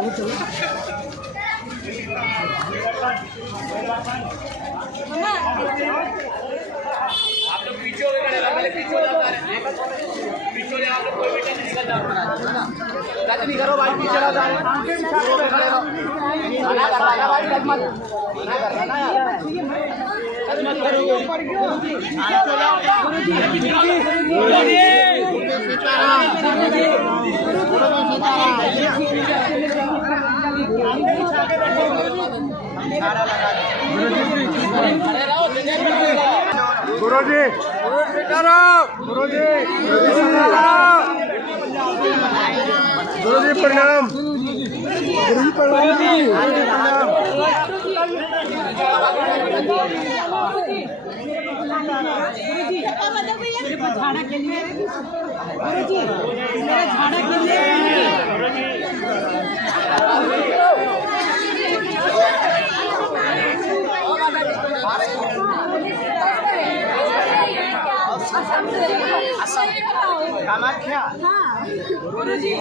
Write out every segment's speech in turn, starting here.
आप लोग पीछे हो गए, पहले पीछे हो जाता है, पीछे हो जाए आप लोग, कोई बेटा नहीं निकल जाता है ना, कट नहीं करो भाई, पीछे ना जाए, मना करना है भाई, कट मत, मना करना ना यार, कट मत करो, गुरुजी गुरुजी प्रणाम, गुरुजी प्रणाम। झाड़ा के लिए गुरुजी, मेरा झाड़ा के लिए कामाख्या गुरुजी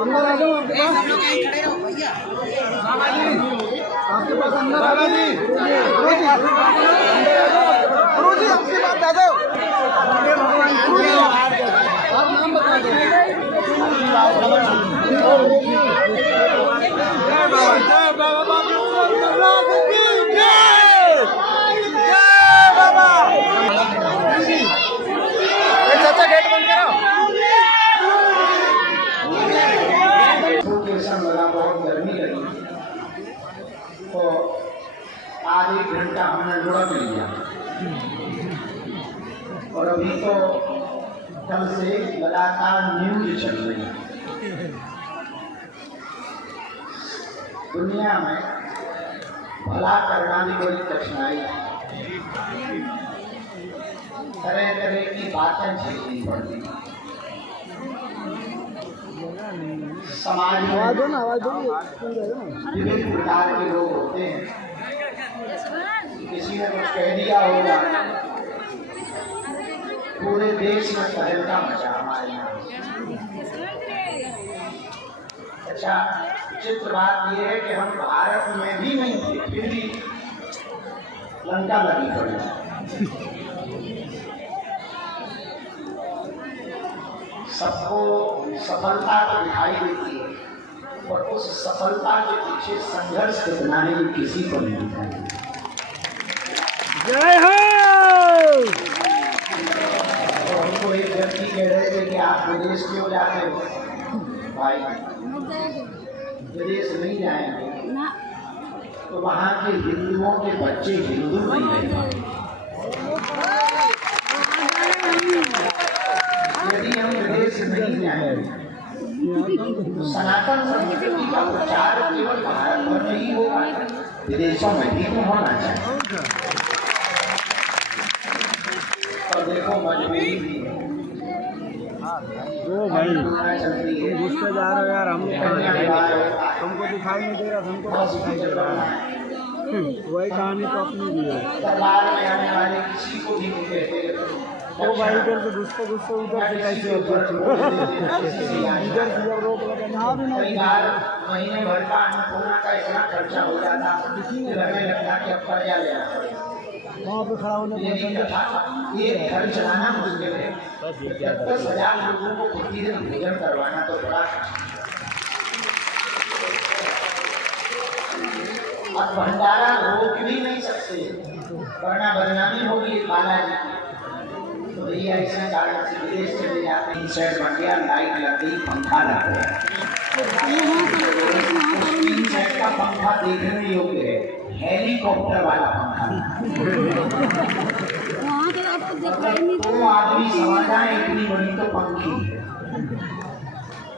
अंदर आ जाओ, आपके पास अंदर आ जाओ, गुरुजी आपकी बात आ जाओ, आप नाम बता दो। जय बाबा चाचा गेट बंद करो। बहुत गर्मी लगी तो आज 1 घंटा हमने लोड़ा मिल लिया, और अभी तो कल से लगातार न्यूज चल रही है। दुनिया में भला करना भी बड़ी कठिनाई है, तरह तरह की बातें झेलनी पड़ती हैं। समाज में विभिन्न प्रकार के लोग होते हैं, किसी ने कुछ कह दिया होगा, पूरे देश में तहलका मचा हमारे यहाँ। अच्छा, चित्र बात यह है कि हम भारत में भी नहीं थे, फिर भी लंका लगी पड़ी। सबको सफलता तो दिखाई देती है, और उस सफलता के पीछे संघर्ष कितना है ये किसी को नहीं दिखाई। जय हो। तो हमको एक व्यक्ति कह रहे थे कि आप विदेश क्यों जाते हो? भाई विदेश नहीं जाएंगे तो वहाँ के हिंदुओं के बच्चे हिंदू नहीं रहेंगे। यदि हम विदेश नहीं जाएंगे तो सनातन संस्कृति का प्रचार केवल भारत भर में ही होगा, विदेशों में भी तो होना चाहिए। और देखो मजबूरी भी है, घुसते जा रहे हो यार, हमको दिखाई नहीं दे रहा, हमको दिखाई दे रहा है। वही कहानी तो अपनी भी है। दरबार में आने वाले किसी को भी नहीं कहते वो भाई इधर से घुसते घुसते उधर से कैसे इधर से जब रोक लगा यहाँ भी नहीं। कई बार महीने भर का अन्नपूर्णा का इतना खर्चा हो जाता लगने लगता कि अब कर्जा लेना पड़ेगा। वहाँ पे खड़ा होने ये घर चलाना मुश्किल है, 10,000 लोगों को प्रतिदिन भोजन करवाना तो बड़ा और भंडारा रोक भी नहीं सकते, वरना बदनामी होगी बालाजी की। तो भैया ऐसे कारण से विदेश चले जाते हैं, सेट बन गया, लाइट लग गई, पंखा लग गया। तीन सेट का पंखा देखने योग्य है, हेलीकॉप्टर वाला पंखा। तो आदमी समझता है इतनी बड़ी तो पंखी है।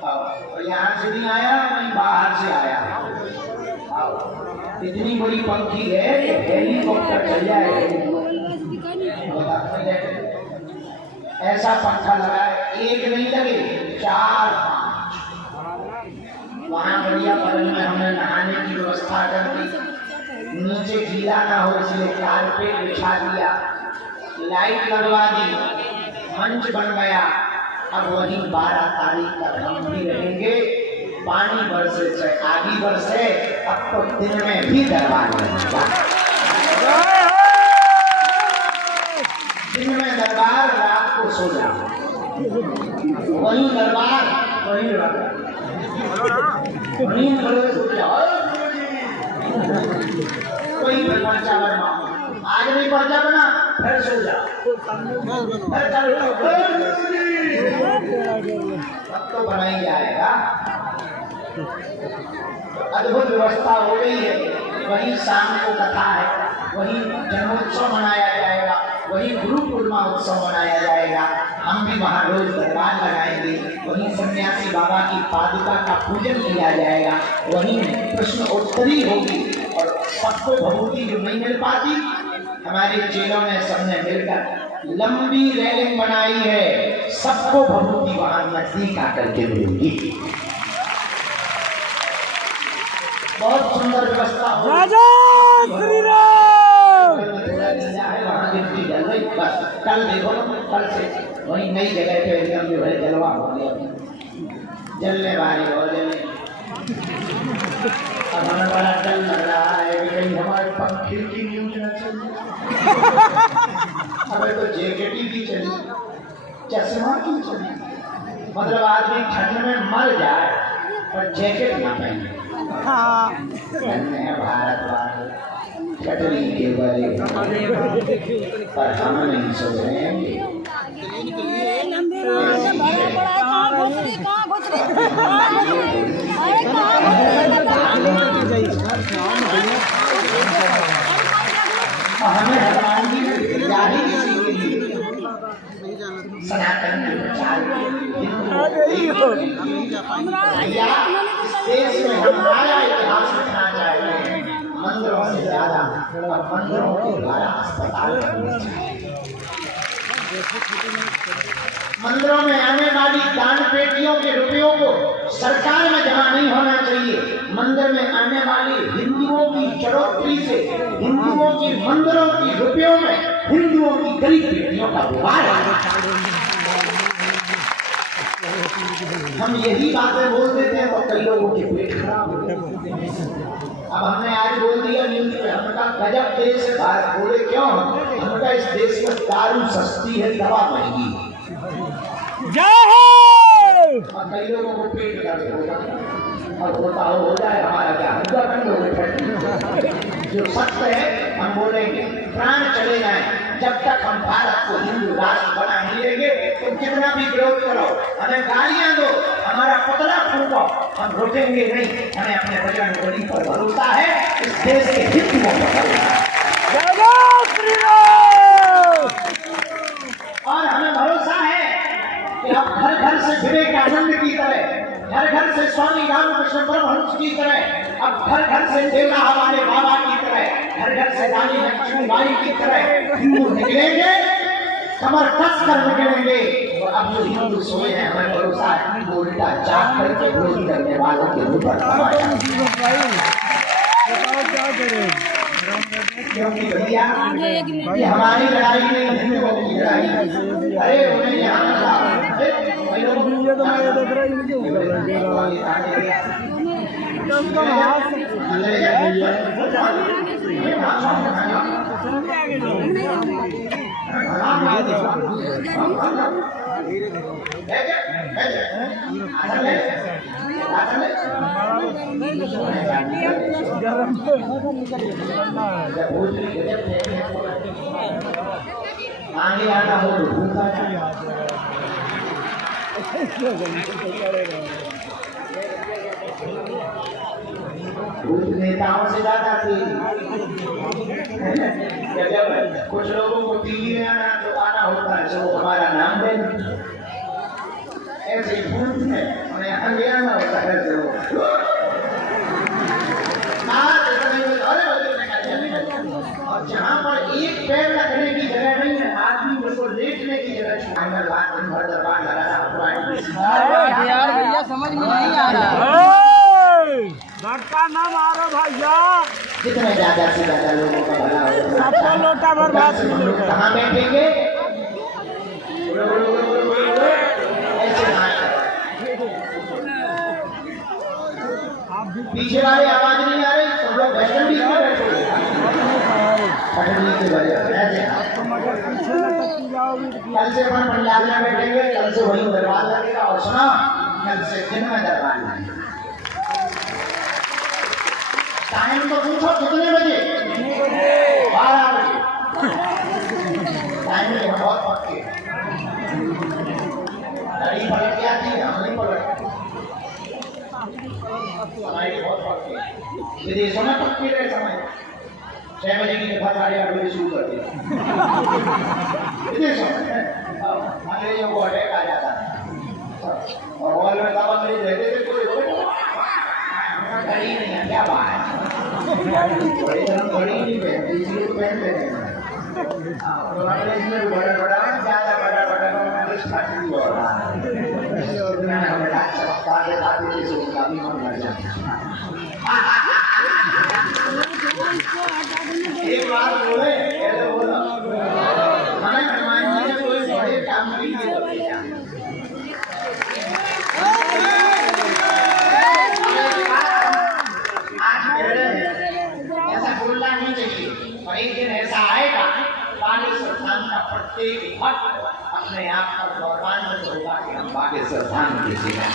और यहाँ से नहीं आया, वहीं बाहर से आया। इतनी बड़ी पंखी है कि हेलीकॉप्टर चल जाए। ऐसा पंखा लगा है, एक नहीं लगे 4-5। वहाँ बढ़िया पलंग में हमने नहाने की व्यवस्था कर दी, नीचे गीला ना हो इसलिए कारपेट बिछा दिया, लाइट लगवा दी, मंच बन गया। अब वही 12 तारीख तक हम भी रहेंगे। पानी बरसे चाहे आगी बरसे, अब तो दिन में भी दरबार बनेगा। दिन में दरबार, रात को सो जाओ, वही दरबार वही नींद भले सो जाओ। कोई पर्चा बना, आज नहीं पर्चा बना, फिर सो जाओ, फिर चलो, अब तो बना ही जाएगा। अद्भुत व्यवस्था हो गई है। वही शाम को कथा है, वही जन्मोत्सव मनाया जाएगा, वही गुरु पूर्णिमा उत्सव मनाया जाएगा। हम भी वहाँ रोज दरबार लगाएंगे, वही सन्यासी बाबा की पादुका का पूजन किया जाएगा, वही प्रश्नोत्तरी होगी। और सबको भभूति जो नहीं मिल पाती, हमारे चेलों ने सबने मिलकर लंबी रेलिंग बनाई है, सबको भभूति वहाँ नजदीक आकर के मिलेगी। बहुत सुंदर व्यवस्था हो। राजा श्री राम। कल देखो, कल से वही नई जगह पे एकदम जो है जलवा हो गया, जलने वाली हो जलने। अब हमें बड़ा डर लग रहा है कि कहीं हमारे पंखे की न्यूज न चली। हमें तो जैकेट ही चली, चश्मा की चली, मतलब आदमी ठंड में मर जाए पर जैकेट ना पहने। भारत कटरी के बड़े पर हम नहीं सोच रहे हैं। हमें हनुमान जी जारी सनातन देश में हमारा इतिहास लिखना चाहिए। मंदिरों से ज्यादा मंदिरों के द्वारा अस्पताल मंदिरों में आने वाली दान पेटियों के रुपयों को सरकार में जमा नहीं होना चाहिए। मंदिर में आने वाली हिंदुओं की चढ़ोतरी से हिंदुओं की मंदिरों की रुपयों में हिंदुओं की गरीब बेटियों का व्यवहार है। हम यही बातें बोल देते हैं तो कई लोगों के पेट खराब हो जाते हैं। अब हमने आज बोल दिया न्यूज पे, हमका गजब देश है भारत। बोले क्यों? हमका इस देश में दारू सस्ती है, दवा महंगी है। और कई लोगों को पेट दर्द होगा और होता हो जाए, हमारा क्या हुआ बंद हो गए। जो सत्य है हम बोलेंगे, प्राण चले जाए, जब तक हम भारत को हिंदू राष्ट्र बना नहीं लेंगे, तुम कितना भी विरोध करो, हमें गालियां दो, हमारा पुतला फूको, हम रुकेंगे नहीं। हमें अपने बजरंगबली पर भरोसा है, इस देश के हिंदुओं पर भरोसा है और हमें भरोसा है कि अब घर घर से विवेकानंद की तरह, घर घर से स्वामी रामकृष्ण परमहंस की तरह, अब घर घर से देवरा हमारे बाबा की तरह, घर घर से रानी लक्ष्मीबाई की तरह हिंदू निकलेंगे, कमर कस कर निकलेंगे। और अब जो हिंदू सोए हैं, हमें भरोसा है वो उल्टा जाग करके विरोध करने वालों के ऊपर क्योंकि भैया ये हमारी लड़ाई नहीं, हिंदुओं की लड़ाई। अरे उन्हें यहाँ आगे आता हो तो भूखा भूत नेताओं से ज्यादा थी। जब कुछ लोगों को टीवी में आना होता है तो हमारा नाम दे, ऐसे भूत है उन्हें यार भैया समझ में नहीं आ रहा। धक्का ना मारो भैया, जितने ज्यादा से ज्यादा लोगों का भला हो। सबको लोटा भर भात मिलेगा। कहाँ बैठेंगे? ऐसे ना पीछे वाले आवाज नहीं आ रही, सब लोग वेस्टर्न बीच में बैठे पटनी के वजह ऐसे। कल से अपन पंजाब में बैठेंगे, कल से वही दरबार लगेगा। और सुना, कल से दिन में दरबार लगेगा। टाइम तो पूछो कितने बजे? 12 बजे। टाइम में बहुत पक्के गाड़ी पलट के आती है, हम नहीं पलटते। समय बहुत पक्के, विदेशों में पक्के रहे समय 6 बजे की जगह 8:30 बजे शुरू कर दिया। विदेशों में अंग्रेजों को अटैक आ जाता है और हॉल में सब अंग्रेज रहते थे। कोई घड़ी नहीं है, क्या बात है? बड़ी नहीं पहनती, इसलिए तो पहन लेते हैं। अंग्रेज में बड़ा ज्यादा बड़ा स्टार्टिंग हो रहा है। और मैंने हमें चमकता के खाते थे, सो काफी मन लग जाता एक बात बोले, ऐसे बोला हमें हनुमान जी ने कोई बड़े काम नहीं किया। ऐसा बोलना नहीं चाहिए, और एक दिन ऐसा आएगा बागेश्वर धाम का प्रत्येक भक्त अपने आप पर गौरवान्वित होगा कि हम बागेश्वर धाम के जिला।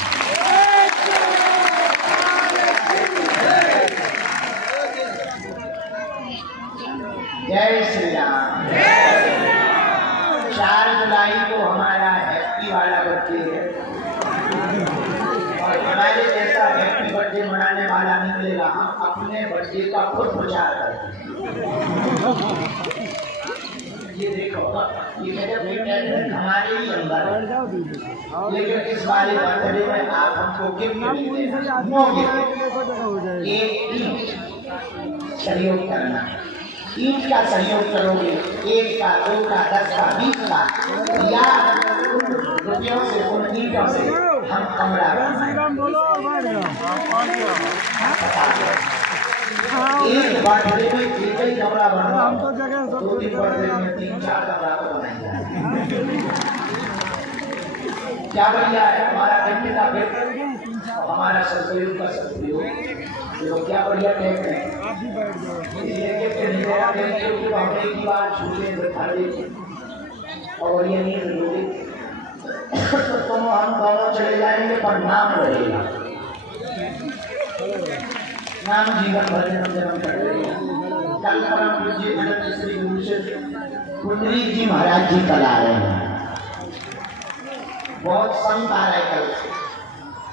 जय श्री राम। 4 जुलाई को हमारा हैप्पी वाला बर्थडे है, और हमारे जैसा हैप्पी बर्थडे मनाने वाला नहीं मिलेगा। हम अपने बर्थडे का खुद प्रचार करते हैं। ये देखो, ये हमारे ही अंदर है, लेकिन इस वाले बर्थडे में आप हमको गिफ्ट सहयोग करना। ईंट का सहयोग करोगे, 1 का 2 का 10 का 20 का, या रुपयों से उन ईंटों से हम कमरा एक बर्थडे में एक ही कमरा बनवा, 2-3 बर्थडे में 3-4 कमरा तो बनाएंगे। क्या बढ़िया है हमारा गिफ्ट का गिफ्ट, हमारा सदुपयोग का सदुपयोग। देखो क्या बढ़िया टेक है, इसलिए गिफ्ट नहीं देना चाहिए क्योंकि हमने एक ही बार छूटे दिखा दी और ये नहीं जरूरी तो तुम हम दोनों चले जाएंगे, पर नाम रहेगा। नाम जीवन भर में हम जन्म कर देंगे। कल परम पूज्य अनंत श्री गुरु पुंडरी जी महाराज जी कल आ रहे हैं। बहुत संत आ रहे हैं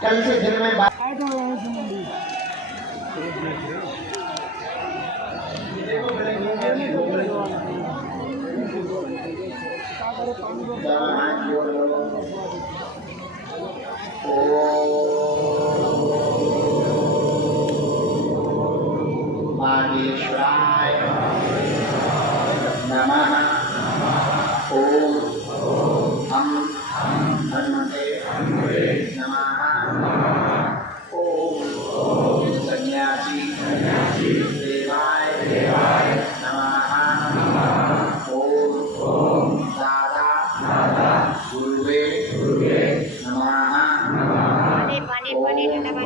कल से दिन में बात बागेश्वराय नमः। ओम हम हनुमते नमः। ओम सन्यासी देवाय नमः। ओम दादा गुरुवे नमः।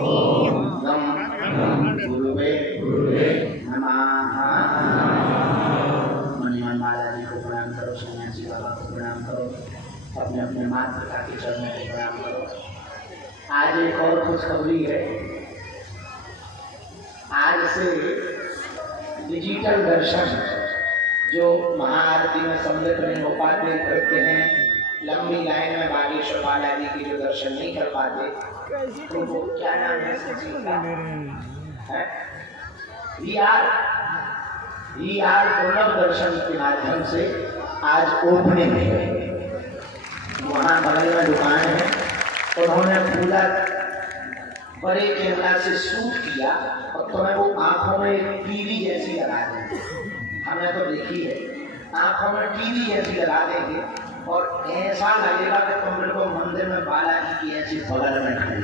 ओम गुरुवे नमः। मणिमन माला जी को प्रणाम करो, सन्यासी बाबा को प्रणाम करो, अपने अपने माता पिता के चरणों को प्रणाम करो। आज एक और खुशखबरी है, आज से डिजिटल दर्शन जो महाआरती में सम्मिलित नहीं हो पाते, करते हैं लंबी लाइन में बागेश्वर बालाजी की जो दर्शन नहीं कर पाते, तो वो क्या नाम है दुर्लभ दर्शन के माध्यम से आज ओपनिंग है। वहाँ बगल में दुकान है, उन्होंने पूरा बड़े कैमरा से शूट किया और तुम्हें वो आंखों में एक टीवी जैसी लगा देंगे। हमने तो देखी है, आंखों में टीवी जैसी लगा देंगे और ऐसा लगेगा कि तुम बिल्कुल मंदिर में बालाजी की जी बगल में खड़ी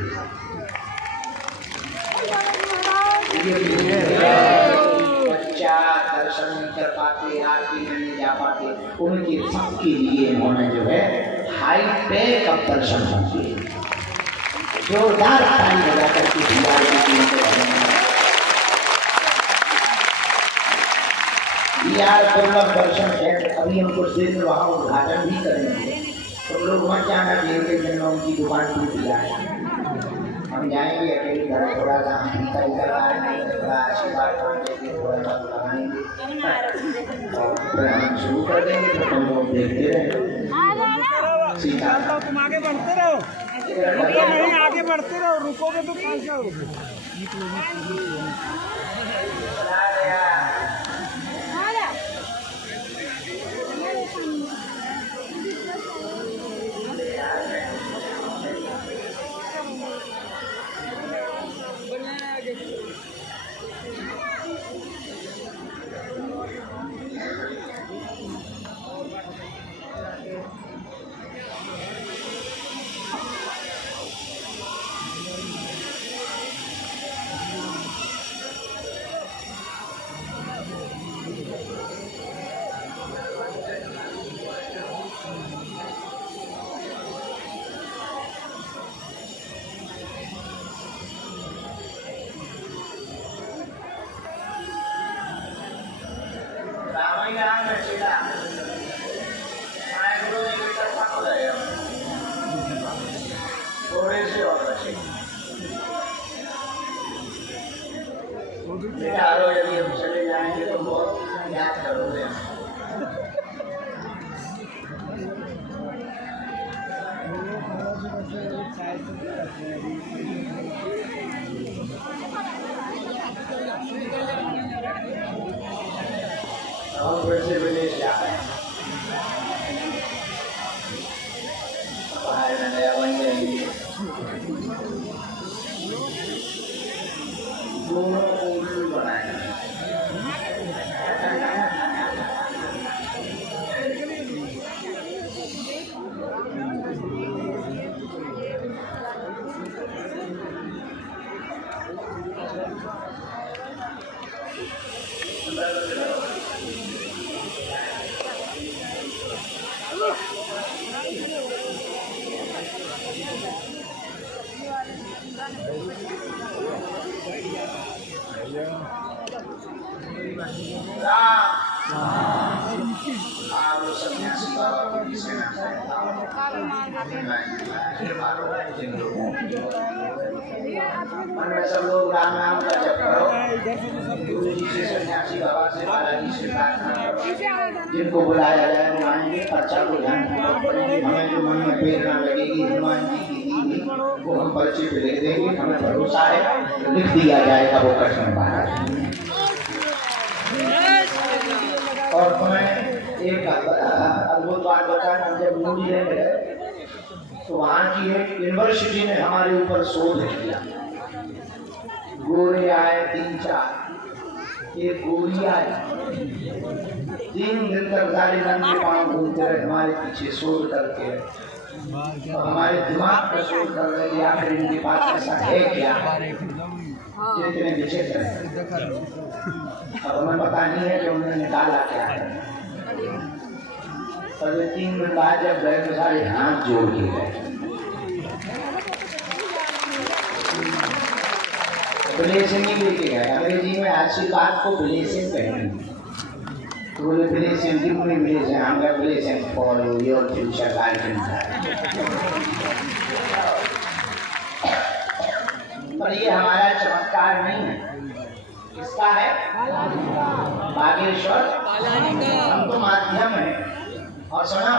बच्चा दर्शन नहीं कर पाते, आरती में नहीं जा पाते, उनके सबके लिए इन्होंने जो है हाई टेक अब दर्शन होंगे। जोरदार ताली बजा करके यार दुर्लभ दर्शन है। अभी हम कुछ देर में वहाँ उद्घाटन भी करेंगे, तो लोग मत जाना चाहिए कि उनकी दुकान टूट जाए। हम जाएंगे अकेले घर, थोड़ा सा हम थोड़ा आशीर्वाद थोड़ा लगाएंगे और फिर हम शुरू कर देंगे। तो तुम लोग देखते रहे, सीधा तुम आगे बढ़ते रहो, नहीं आगे बढ़ते रहो, रुकोगे तो कैसे हो। यदि हम चले जाएंगे तो बहुत याद करोगे। और फिर से विदेश जा रहे हैं, बाहर में नया बन जाएंगे। दोनों को बनाए सब लोग राम नाम का जप करो, गुरु जी से सन्यासी बाबा से बालाजी से प्रार्थना करो, जिनको बुलाया जाए वो आएंगे। पर्चा को ध्यान रखेंगे, हमें जो मन में प्रेरणा लगेगी हनुमान जी की दी वो हम पर्चे पे लिख देंगे। हमें भरोसा है लिख दिया जाएगा वो कृष्ण महाराज। और तुम्हें एक अद्भुत बात बताना, जब न्यूजीलैंड गए तो वहाँ की एक यूनिवर्सिटी ने हमारे ऊपर शोध किया। गोरे आए 3-4, एक गोरी आई, 3 दिन तक गाड़ी नंगे पाँव घूमते रहे हमारे पीछे शोध करके, तो हमारे दिमाग पर शोध कर रहे थे आखिर इनके पास ऐसा है क्या जितने विचित्र है। अब हमें पता नहीं है कि उन्होंने निकाला क्या है। और 3 दिन बाद जब गए तो सारे हाथ जोड़ के गए, ब्लेसिंग ही लेके गए। अंग्रेजी में आशीर्वाद को ब्लेसिंग कहेंगे, तो बोले ब्लेसिंग कितनी ब्लेसिंग, हमका blessing for your future life. पर ये हमारा चमत्कार नहीं है, इसका है बागेश्वर। हम तो माध्यम है। और सुनो,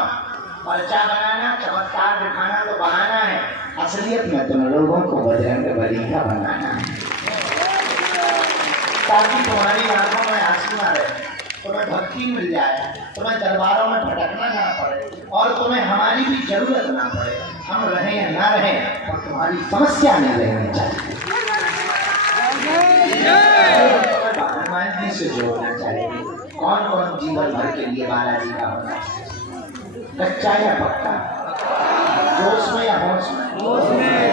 पर्चा बनाना, चमत्कार दिखाना तो बहाना है, असलियत में तुम लोगों को बजरंगबली का बनाना है, ताकि तुम्हारी आंखों में आंसू ना रहे, तुम्हें भक्ति मिल जाए, तुम्हें दरबारों में भटकना ना पड़े और तुम्हें हमारी भी जरूरत ना पड़े। हम रहें या ना रहें और तुम्हारी समस्या नहीं रहनी चाहिए। हनुमान जी से जोड़ना चाहिए। कौन कौन जीवन भर के लिए बालाजी का होना चाहिए, कच्चा या पक्का, जोश में या होश में?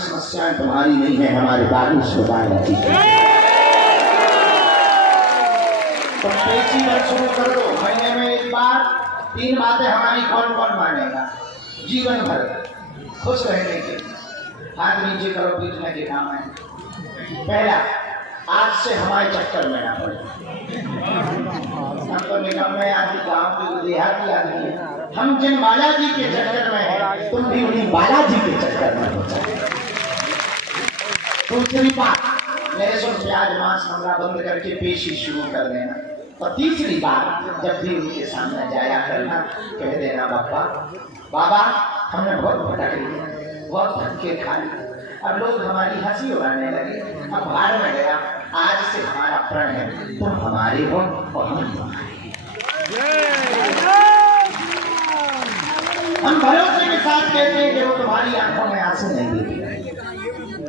समस्याएं तुम्हारी नहीं है, हमारे बागेश्वर बालाजी की। तुम पेची मत शुरू कर दो, महीने में एक बार 3 बातें हमारी कौन कौन मानेगा जीवन भर खुश रहने के। हाथ नीचे करो, पीटने के काम है। पहला, आज से हमारे चक्कर में ना पड़े। हम तो निगम में आदमी, गाँव के देहाती आदमी है, हम जिन बालाजी के चक्कर में हैं, तुम भी उन्हीं बालाजी के चक्कर में हो जाए। दूसरी बात, लहसुन प्याज मांस मंगा बंद करके पेशी शुरू कर देना। और तीसरी बात, जब भी उनके सामने जाया करना, कह देना बाबा हमने बहुत भटक लिया, बहुत धक्के खा लिए, अब लोग हमारी हंसी उड़ाने लगे, अब बाहर में गया, आज से हमारा प्रण है, तुम हमारे हो और हम तुम्हारे। हम भरोसे के साथ कहते हैं कि वो तुम्हारी आंखों में आंसू नहीं देते।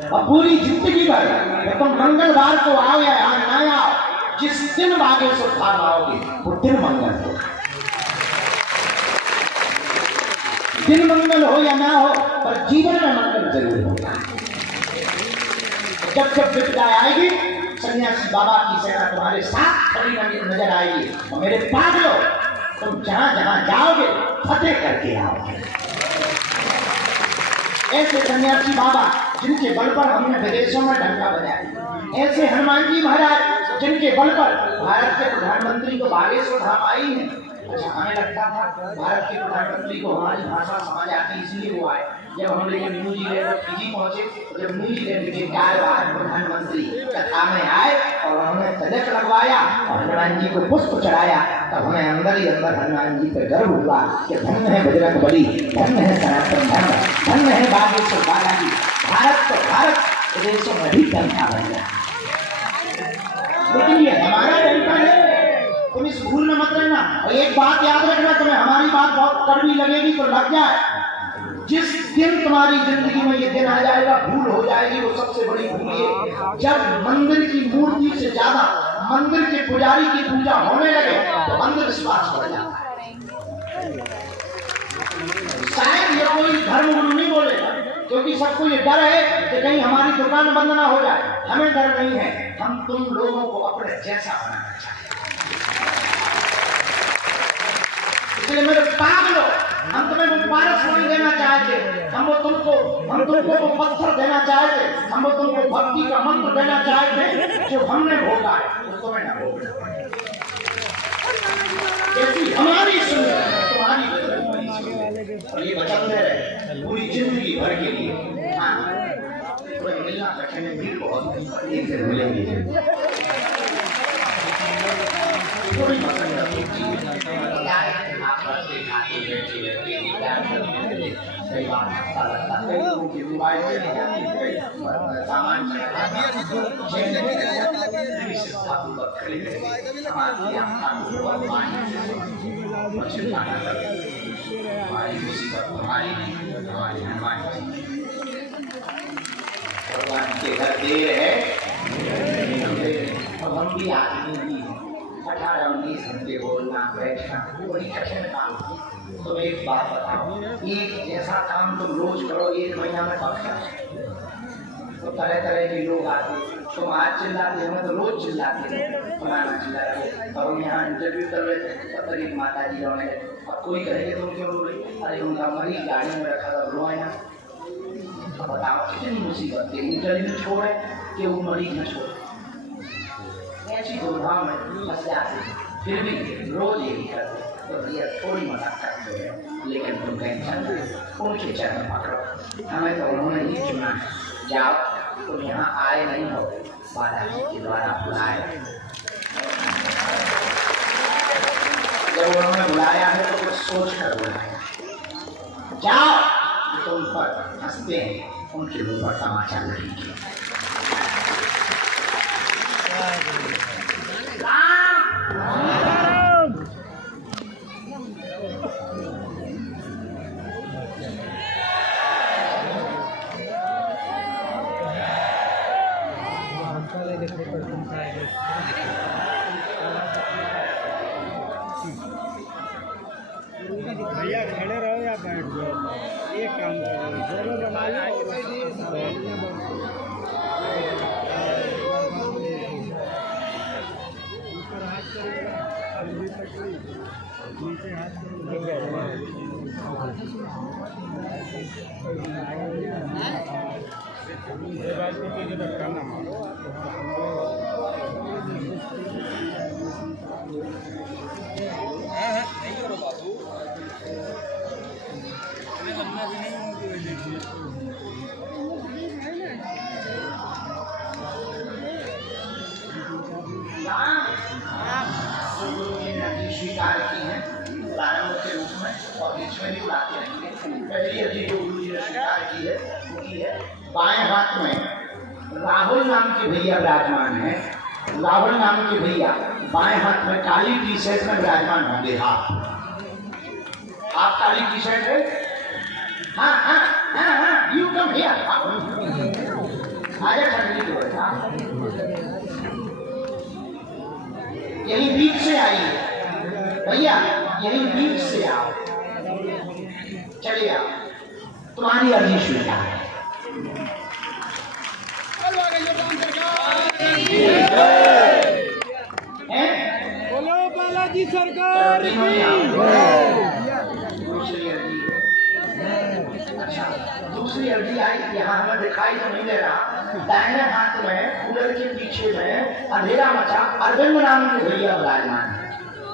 और पूरी जिंदगी भर तुम मंगलवार को आओ या ना आओ, जिस दिन बागेश्वर धाम आओगे वो दिन मंगल हो। दिन मंगल हो या ना हो, पर जीवन में मंगल जरूर होगा। जब जब विपदा आएगी, सन्यासी बाबा की सेना तुम्हारे साथ खड़ी नजर आएगी। और मेरे पागलों, तुम जहां जहां जाओगे फतेह करके आओगे। ऐसे सन्यासी बाबा जिनके बल पर हमने विदेशों में डंका बजाया, ऐसे हनुमान जी महाराज जिनके बल पर भारत के प्रधानमंत्री को बागेश्वर धाम आई है। अच्छा, हमें लगता था भारत के प्रधानमंत्री को हमारी भाषा समझ आती इसलिए वो आए। जब हम लोग न्यूजीलैंड और फिजी पहुंचे, जब न्यूजीलैंड के कार्यवाहक प्रधानमंत्री कथा में आए और उन्होंने तिलक लगवाया और हनुमान जी को पुष्प चढ़ाया, तब हमें अंदर ही अंदर हनुमान जी पर गर्व हुआ कि धन्य है बजरंगबली, धन्य है सनातन धर्म, धन्य है बागेश्वर बालाजी। भारत तो भारत, विदेशों में भी डंका बन गया। लेकिन ये हमारा डंका है, तुम इस भूल में मत रहना। और एक बात याद रखना, तुम्हें हमारी बात बहुत कड़वी लगेगी तो लग जाए। जिस दिन तुम्हारी जिंदगी में ये दिन आ जाएगा, भूल हो जाएगी, वो सबसे बड़ी भूल है जब मंदिर की मूर्ति से ज्यादा मंदिर के पुजारी की पूजा होने लगे तो अंधविश्वास बढ़ जाता है। शायद ये कोई धर्म गुरु नहीं बोलेगा, क्योंकि सबको ये डर है कि कहीं हमारी दुकान बंद ना हो जाए। हमें डर नहीं है, हम तुम लोगों को अपने जैसा बनाना चाहते हैं। इसलिए मेरे पागलों, हम तुम्हें वो पारस नहीं देना चाहते, हम तुमको वो पत्थर देना चाहते, हम तुमको भक्ति का मंत्र देना चाहते जो हमने भोगा है, वो तुम्हें ना भोगना। जैसी हमारी सुंदर तुम्हारी सुंदर, और ये बचते रहे पूरी जिंदगी भर के लिए। हाँ, कोई मिलना रखने भी बहुत एक दिन मिलेंगे। थोड़ी कई बार अच्छा लगता है, कई लोगों की मोबाइल सामान भगवान के घर देर है, अब हम भी आदमी नहीं है। 18-19 घंटे बोलना बैठना बड़ी कठिन काम है। तो एक बात बताओ, एक जैसा काम तुम रोज करो, 1 महीना में पक जाए। तो तरह तरह के लोग आते, तुम आज चिल्लाते, हमें तो रोज चिल्लाते, फलाना चिल्लाते। और हम यहाँ इंटरव्यू कर रहे थे, तब तक एक माता जी रोने लगे। अब कोई कहेगा तुम क्यों रो रही? अरे उनका मरीज गाड़ी में रखा था, रोए ना। बताओ कितनी मुसीबत थी, इंटरव्यू छोड़े कि वो मरीज न छोड़े। ऐसी दुर्भाव में फंस जाते, फिर भी रोज यही करते। तो भैया थोड़ी मजाक करते हैं, लेकिन तुम टेंशन उनके चरण पकड़ो। हमें तो उन्होंने ही चुना है। जाओ, तुम यहाँ आए नहीं हो, बालाजी के द्वारा बुलाए। जब उन्होंने बुलाया है तो कुछ सोच कर बुलाया। जाओ, तुम पर हंसते हैं, उनके मुंह पर तमाचा लगेगी। भैया खड़े रहो या बैठ जाओ, एक काम करो, दोनों बना लो। स्वीकार की है प्रारंभ के रूप में और बीच में भी बुलाते रहेंगे। पहली अभी जो गुरु जी ने स्वीकार की है वो की है बाएं हाथ में राहुल नाम के भैया विराजमान है। राहुल नाम के भैया बाएं हाथ में काली टी शर्ट में विराजमान होंगे। आप काली टी शर्ट है? हाँ हाँ हाँ हाँ यू कम हियर। आजा ठंडी को यही बीच से आई है भैया, यही बीच से आओ, चलिए आओ, तुम्हारी अर्जी स्वीकार है। बोलो बालाजी सरकार की। अच्छा, दूसरी अर्जी आई, यहाँ हमें दिखाई तो नहीं दे रहा। दाहिने हाथ में कूलर के पीछे में अंधेरा मचा अरविंद नाम के भैया विराजमान है।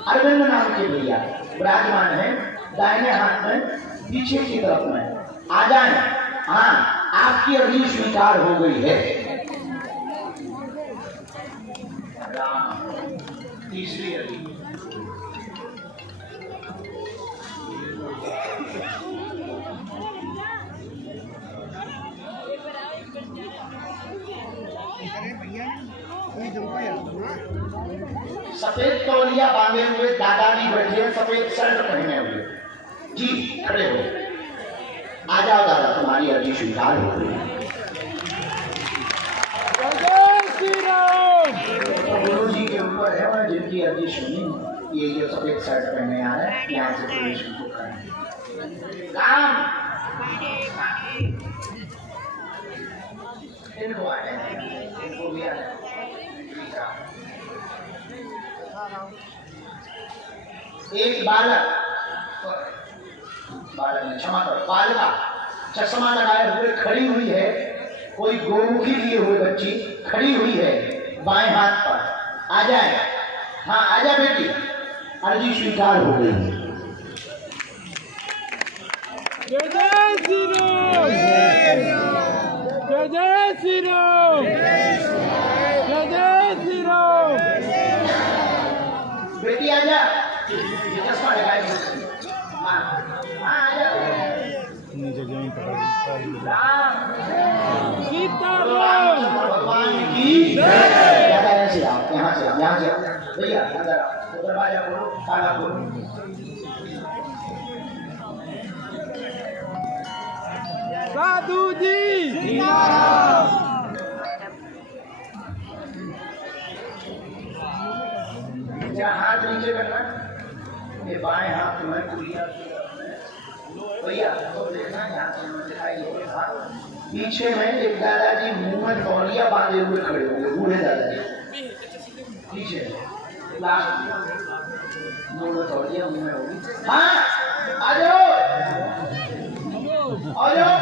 अरविंद नाम के भैया विराजमान है दाहिने हाथ में पीछे की तरफ में। आ जाए। हाँ, आपकी अर्जी स्वीकार हो गई है। तीसरी अर्जी सफेद तौलिया बांधे हुए दादाजी बैठे हैं, सफेद शर्ट पहने हुए। जी खड़े हो, आ जाओ दादा, तुम्हारी अर्जी स्वीकार हो गई। गुरु जी के ऊपर है और जिनकी अर्जी सुनी ये जो सफेद शर्ट पहने आ रहे हैं यहाँ से प्रवेश को करें। राम इनको आ जाए, इनको भी आ जाए। एक बालक ने क्षमा करो, बालिका चश्मा लगाए हुए खड़ी हुई है। कोई गोमुखी लिए हुए बच्ची खड़ी हुई है बाएं हाथ पर। आ जाए। हाँ आ जा बेटी, अर्जी स्वीकार हो गई। जय जय श्री राम, जय जय श्री राम, जय जय श्री राम। बेटी आ जा, चश्मा लगाए। हाँ आ जा। सीताराम भगवान की जय। से आओ, यहाँ से आओ, यहाँ से आओ भैया, अंदर आओ। दरवाजा खोलो, ताला खोलो। साधु जी हाथ नीचे करना, ये बाएं हाथ में कुलिया भैया तो देखना, यहाँ से दिखाई देगा। पीछे में एक दादाजी मुंह में तौलिया बांधे हुए खड़े होंगे, बूढ़े दादाजी पीछे लास्ट मुंह में तौलिया मुंह में होगी। हाँ आ जाओ, आ जाओ,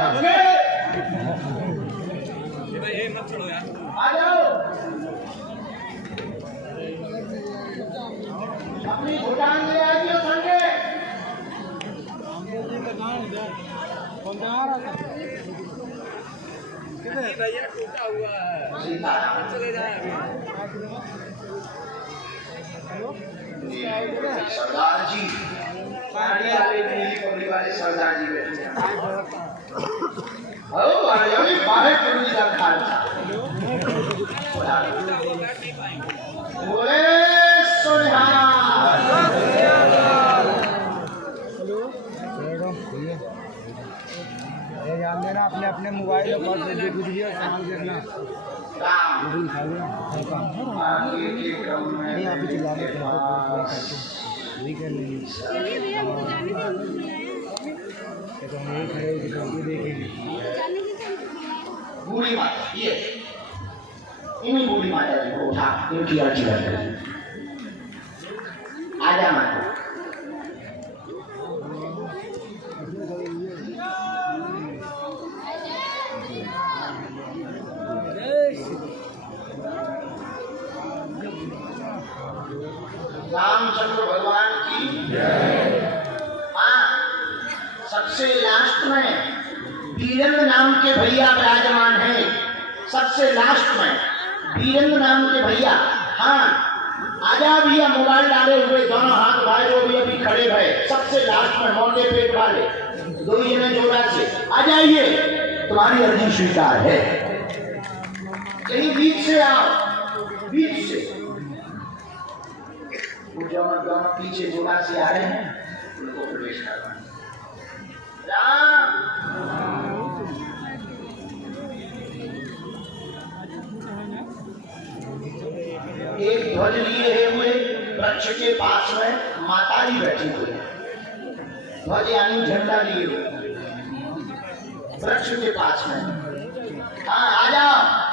आ जाओ। अपनी भूटान ले आइए संगे। सरदार जी पानी वाले नीली कमली वाले सरदार जी बैठे हैं। बाहर कमली का खालसा बोले ध्यान देना, अपने अपने मोबाइल पर कुछ भी और सामान देखना। नहीं आप चिल्ला रहे वही कर लेंगे। तो हम यही खड़े होकर देखेंगे। बूढ़ी माता ये इन्हीं बूढ़ी माता जी को उठा इनकी अर्जी कर रही। आजा माता। रामचंद्र भगवान की सबसे लास्ट में वीरेंद्र नाम के भैया विराजमान हैं। सबसे लास्ट में वीरेंद्र नाम के भैया। हाँ आजा भैया, मोबाइल डाले हुए दोनों हाथ भाई वो भी अभी खड़े रहे। सबसे लास्ट में मोटे पेट वाले दो जने जोड़ा से आ जाइए, तुम्हारी अर्जी स्वीकार है। यही बीच से आओ, बीच से जो पीछे जोड़ा से आ रहे हैं उनको प्रवेश करवाएं। राम एक ध्वज लिए हुए वृक्ष के पास में माता जी बैठी हुई है। ध्वज यानी झंडा लिए हुए वृक्ष के पास में। हाँ आ जाओ।